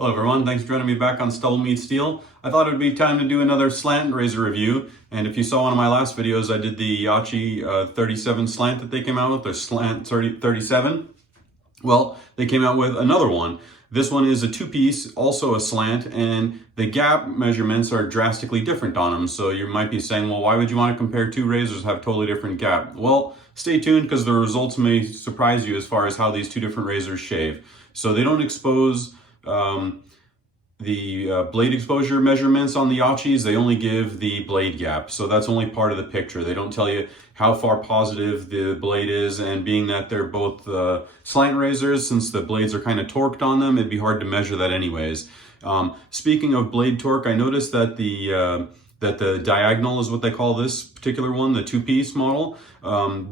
Hello everyone, thanks for joining me back on StubbleMeetsSteel. I thought it would be time to do another slant razor review, and if you saw one of my last videos, I did the Yaqi 37 slant that they came out with, their slant 37. Well, they came out with another one. This one is a two-piece, also a slant, and the gap measurements are drastically different on them. So you might be saying, well, why would you want to compare two razors that have totally different gap? Well, stay tuned because the results may surprise you as far as how these two different razors shave. So they don't expose the blade exposure measurements on the Yaqis. They only give the blade gap, so that's only part of the picture. They don't tell you how far positive the blade is, and being that they're both slant razors, since the blades are kind of torqued on them, it'd be hard to measure that anyways. Speaking of blade torque, I noticed that the diagonal is what they call this particular one, the two-piece model.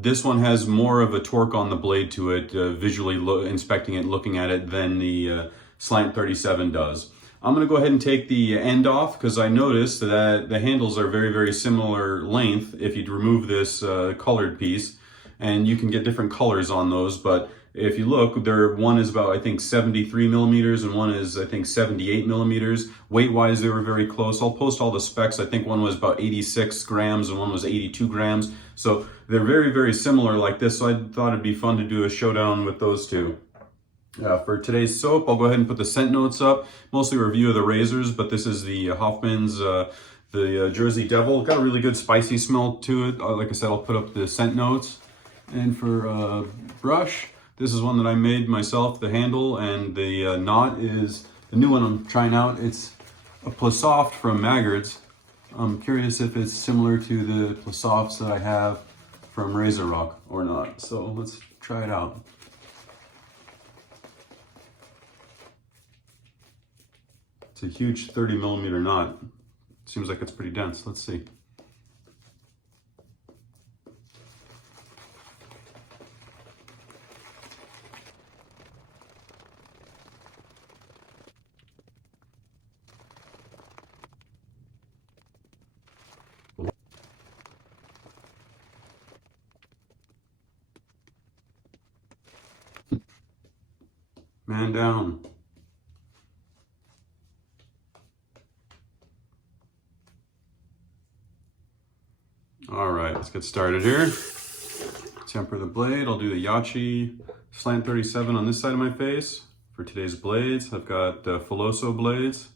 This one has more of a torque on the blade to it, visually inspecting it, looking at it, than the Slant 37 does. I'm going to go ahead and take the end off because I noticed that the handles are very, very similar length if you remove this colored piece, and you can get different colors on those. But if you look, one is about, I think, 73 millimeters and one is, I think, 78 millimeters. Weight-wise, they were very close. I'll post all the specs. I think one was about 86 grams and one was 82 grams. So they're very, very similar like this. So I thought it'd be fun to do a showdown with those two. For today's soap, I'll go ahead and put the scent notes up. Mostly a review of the razors, but this is the Hoffmans Jersey Devil. Got a really good spicy smell to it. Like I said, I'll put up the scent notes. And for brush, this is one that I made myself, the handle, and the knot is the new one I'm trying out. It's a Plissoft from Maggards. I'm curious if it's similar to the Plissofts that I have from Razor Rock or not. So let's try it out. It's a huge 30 millimeter knot. Seems like it's pretty dense. Let's see. Man down. All right, let's get started here. Temper the blade. I'll do the Yaqi Slant 37 on this side of my face. For today's blades, I've got Filoso blades.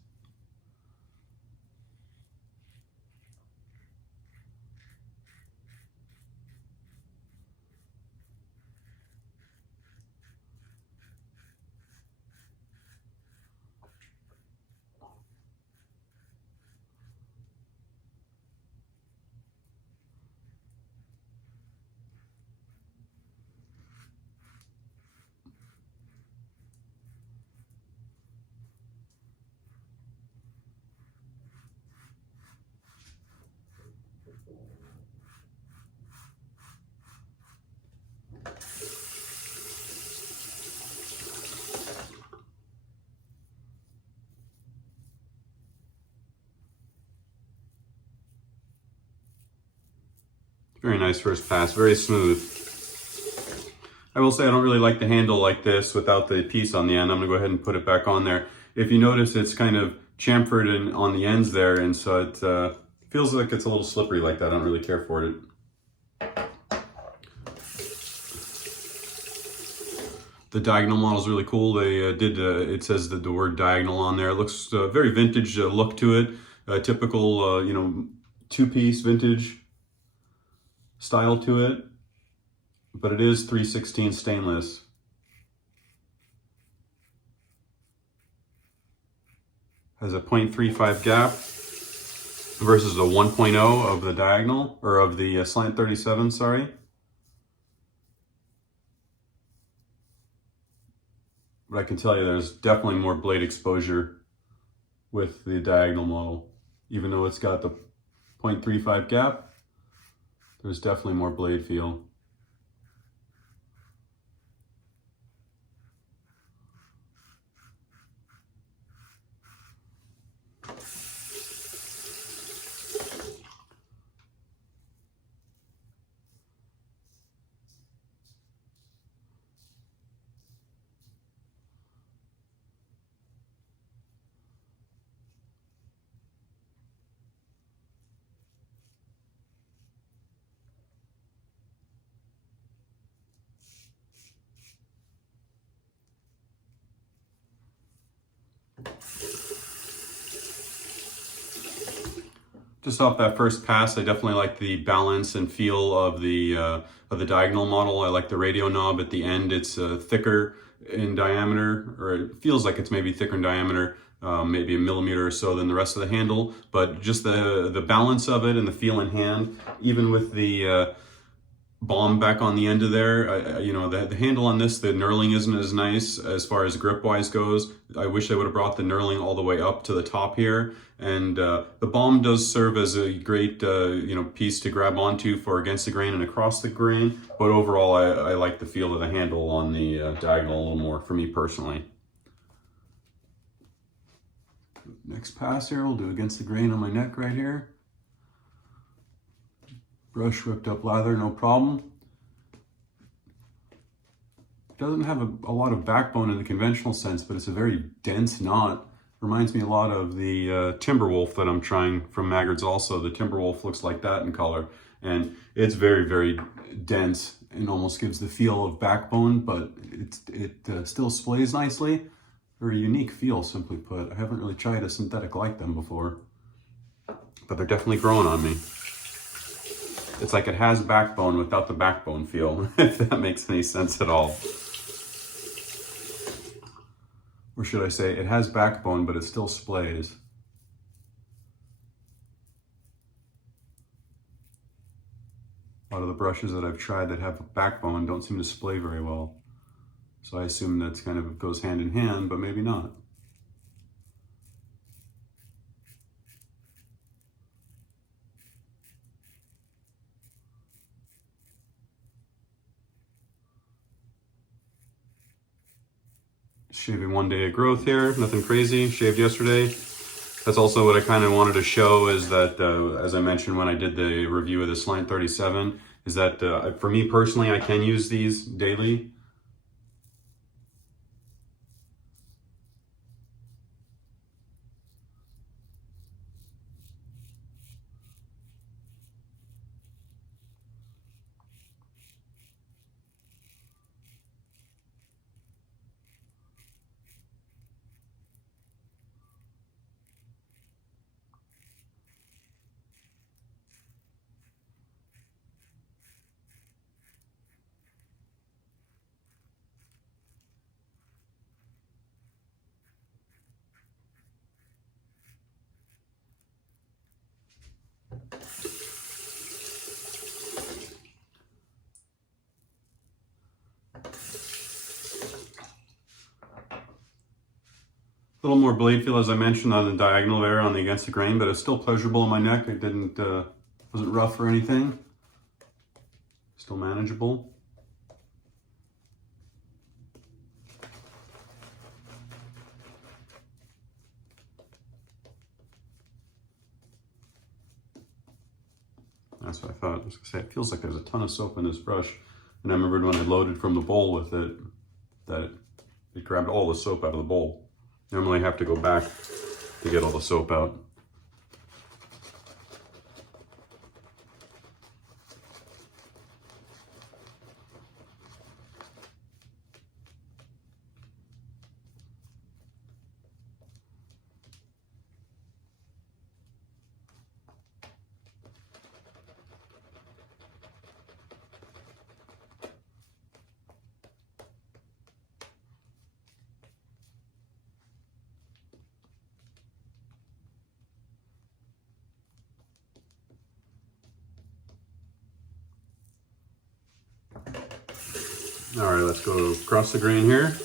Very nice first pass, very smooth. I will say I don't really like the handle like this without the piece on the end. I'm gonna go ahead and put it back on there. If you notice, it's kind of chamfered on the ends there, and so it feels like it's a little slippery like that. I don't really care for it. The diagonal model is really cool. They it says the word diagonal on there. It looks very vintage look to it. Typical, you know, two-piece vintage style to it, but it is 3/16 stainless. Has a 0.35 gap versus a 1.0 of the diagonal, or of the Slant 37, sorry. But I can tell you there's definitely more blade exposure with the diagonal model. Even though it's got the 0.35 gap, there's definitely more blade feel. Just off that first pass, I definitely like the balance and feel of the diagonal model. I like the radio knob at the end. It's thicker in diameter, or it feels like it's maybe thicker in diameter, maybe a millimeter or so than the rest of the handle. But just the balance of it and the feel in hand, even with the bomb back on the end of there. You know, the handle on this, the knurling isn't as nice as far as grip wise goes. I wish I would have brought the knurling all the way up to the top here. And the bomb does serve as a great you know, piece to grab onto for against the grain and across the grain. But overall, I like the feel of the handle on the diagonal a little more for me personally. Next pass here, we'll do against the grain on my neck right here. Brush whipped up lather, no problem. It doesn't have a lot of backbone in the conventional sense, but it's a very dense knot. Reminds me a lot of the Timberwolf that I'm trying from Maggard's also. The Timberwolf looks like that in color. And it's very, very dense and almost gives the feel of backbone, but it still splays nicely. Very unique feel, simply put. I haven't really tried a synthetic like them before, but they're definitely growing on me. It's like it has backbone without the backbone feel, if that makes any sense at all. Or should I say, it has backbone, but it still splays. A lot of the brushes that I've tried that have a backbone don't seem to splay very well. So I assume that's kind of goes hand in hand, but maybe not. Shaving 1 day of growth here, nothing crazy, shaved yesterday. That's also what I kind of wanted to show, is that, as I mentioned when I did the review of the Slant 37, is that for me personally, I can use these daily. A little more blade feel, as I mentioned, on the diagonal there on the against the grain, but it's still pleasurable in my neck. It wasn't rough or anything. Still manageable. That's what I thought. I was gonna say, it feels like there's a ton of soap in this brush. And I remembered when I loaded from the bowl with it, that it grabbed all the soap out of the bowl. Normally I have to go back to get all the soap out. All right, let's go across the grain here.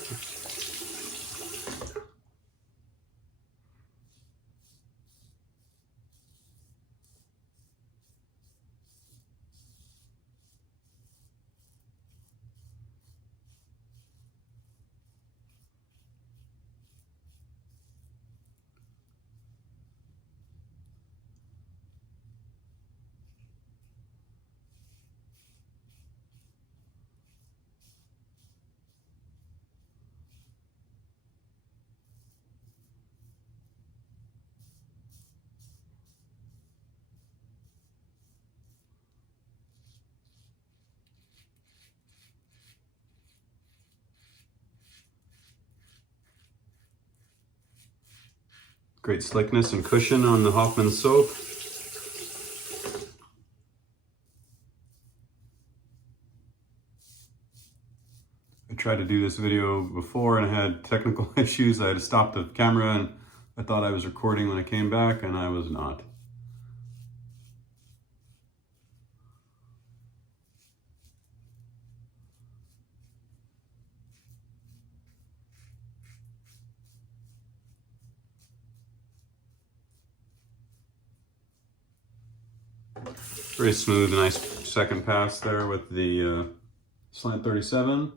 Great slickness and cushion on the Hoffmans soap. tried to do this video before and I had technical issues. I had to stop the camera and I thought I was recording when I came back and I was not. Very smooth, nice second pass there with the Slant 37.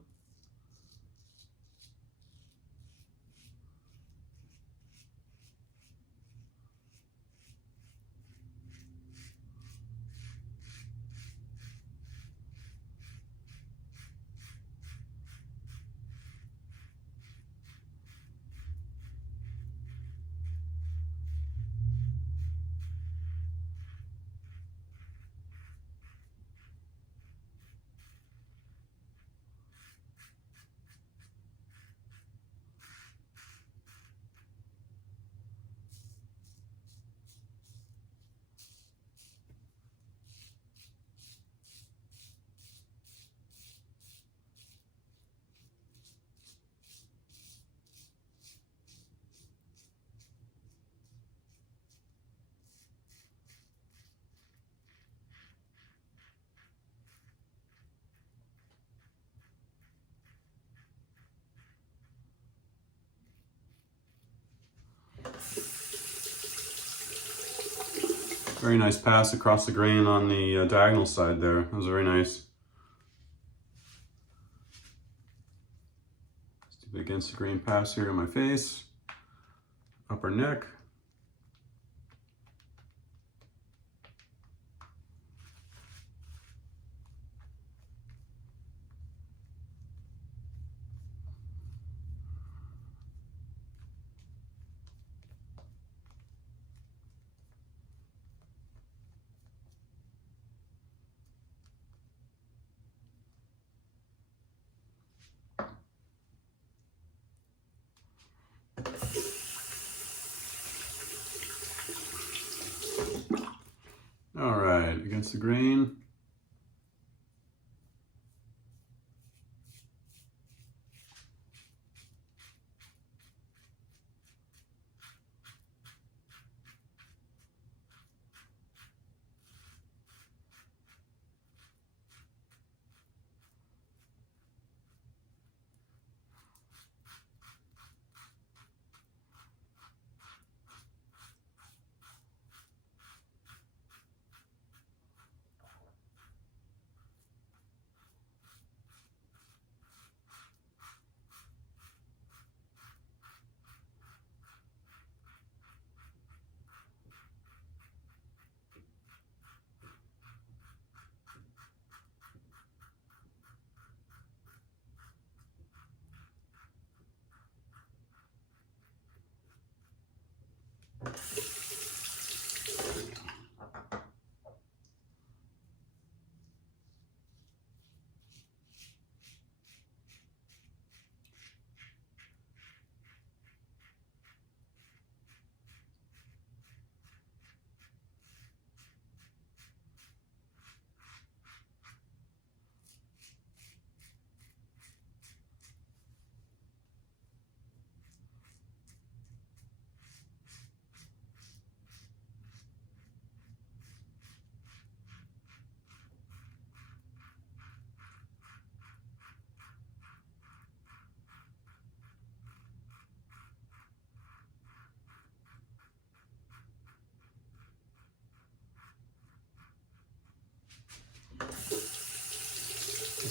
Very nice pass across the grain on the diagonal side there. That was very nice. Let's do the against the grain pass here to my face, upper neck. All right, against the grain.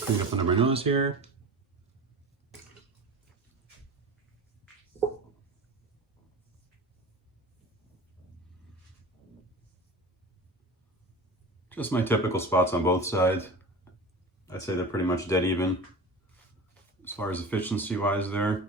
Clean up under my nose here. Just my typical spots on both sides. I'd say they're pretty much dead even as far as efficiency wise there.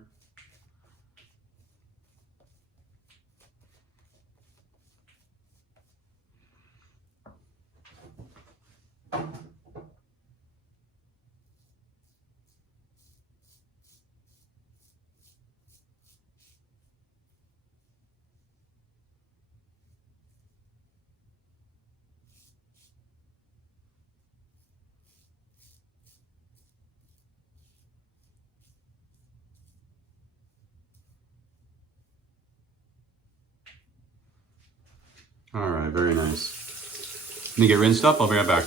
All right, very nice. Let me get rinsed up, I'll be right back.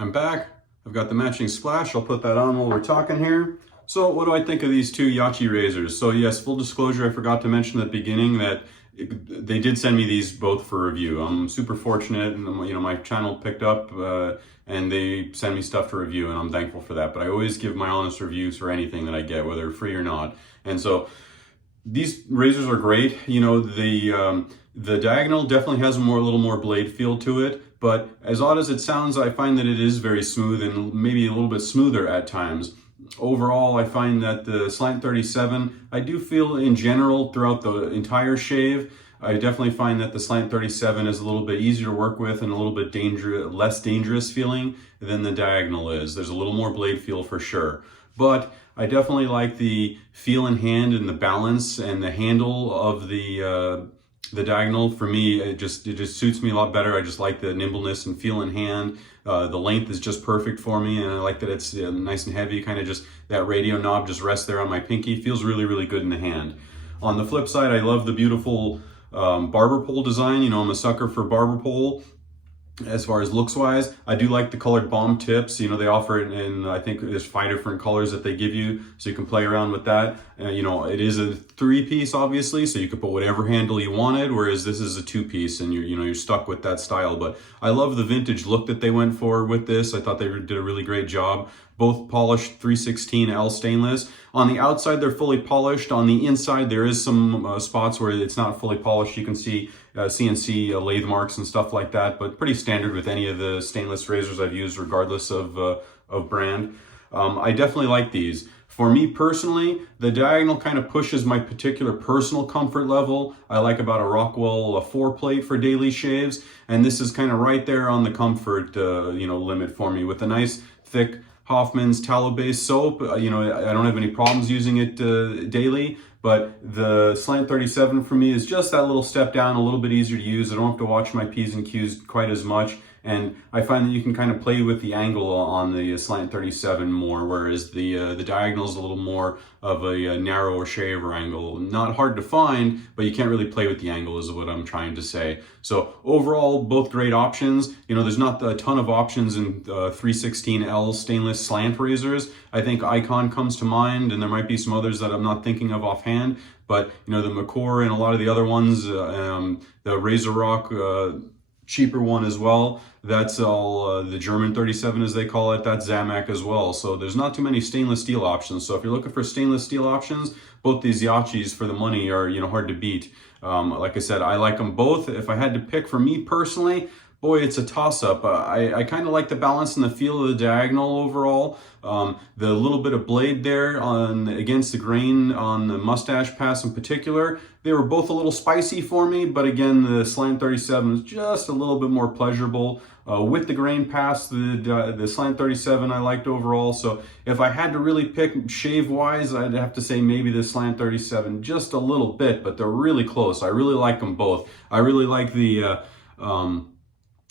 I'm back. I've got the matching splash. I'll put that on while we're talking here. So what do I think of these two Yaqi razors? So yes, full disclosure, I forgot to mention at the beginning that they did send me these both for review. I'm super fortunate, and my channel picked up and they send me stuff to review, and I'm thankful for that. But I always give my honest reviews for anything that I get, whether free or not. And so these razors are great. The Diagonal definitely has a little more blade feel to it, but as odd as it sounds, I find that it is very smooth and maybe a little bit smoother at times. Overall, I find that the Slant 37, I do feel in general throughout the entire shave, I definitely find that the Slant 37 is a little bit easier to work with and a little bit less dangerous feeling than the Diagonal is. There's a little more blade feel for sure. But I definitely like the feel in hand and the balance and the handle of the Diagonal. For me, it just suits me a lot better. I just like the nimbleness and feel in hand. The length is just perfect for me, and I like that it's nice and heavy. Kind of just that radio knob just rests there on my pinky. Feels really, really good in the hand. On the flip side, I love the beautiful barber pole design. I'm a sucker for barber pole. As far as looks wise, I do like the colored bomb tips. They offer it in, I think there's 5 different colors that they give you, so you can play around with that. It is a 3-piece obviously, so you can put whatever handle you wanted, whereas this is a 2-piece and you're stuck with that style. But I love the vintage look that they went for with this. I thought they did a really great job. Both polished 316L stainless. On the outside, they're fully polished. On the inside, there is some spots where it's not fully polished. You can see CNC lathe marks and stuff like that, but pretty standard with any of the stainless razors I've used, regardless of brand. I definitely like these. For me personally, the Diagonal kind of pushes my particular personal comfort level. I like about a Rockwell 4-plate for daily shaves, and this is kind of right there on the comfort limit for me with a nice thick Hoffmans tallow-based soap. I don't have any problems using it daily, but the Slant 37 for me is just that little step down, a little bit easier to use. I don't have to watch my P's and Q's quite as much, and I find that you can kind of play with the angle on the Slant 37 more, whereas the Diagonal is a little more of a narrower shaver angle. Not hard to find, but you can't really play with the angle is what I'm trying to say. So overall, both great options. There's not a ton of options in 316L stainless slant razors. I think Icon comes to mind, and there might be some others that I'm not thinking of offhand, but the McCore and a lot of the other ones, the Razor Rock, cheaper one as well, that's all the German 37 as they call it, that's Zamac as well. So there's not too many stainless steel options. So if you're looking for stainless steel options, both these Yaqis for the money are hard to beat. Like I said, I like them both. If I had to pick for me personally, boy, it's a toss-up. I kind of like the balance and the feel of the Diagonal overall. The little bit of blade there against the grain on the mustache pass in particular, they were both a little spicy for me, but again, the Slant 37 is just a little bit more pleasurable. With the grain pass, the Slant 37 I liked overall. So if I had to really pick shave-wise, I'd have to say maybe the Slant 37 just a little bit, but they're really close. I really like them both. I really like the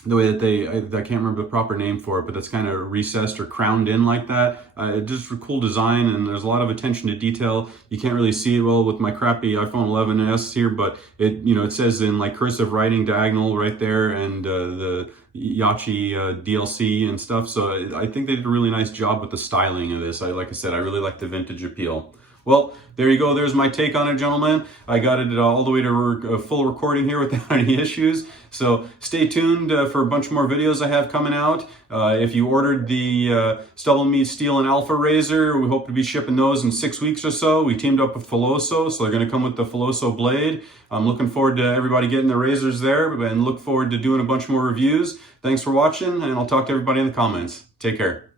way that I can't remember the proper name for it, but that's kind of recessed or crowned in like that. Just a cool design, and there's a lot of attention to detail. You can't really see it well with my crappy iPhone 11s here, but it says in like cursive writing Diagonal right there, and the Yaqi DLC and stuff. So I think they did a really nice job with the styling of this. Like I said, I really like the vintage appeal. Well, there you go. There's my take on it, gentlemen. I got it all the way to full recording here without any issues. So stay tuned for a bunch more videos I have coming out. If you ordered the StubbleMeetsSteel and Alpha razor, we hope to be shipping those in 6 weeks or so. We teamed up with Filoso, so they're going to come with the Filoso blade. I'm looking forward to everybody getting their razors there, and look forward to doing a bunch more reviews. Thanks for watching, and I'll talk to everybody in the comments. Take care.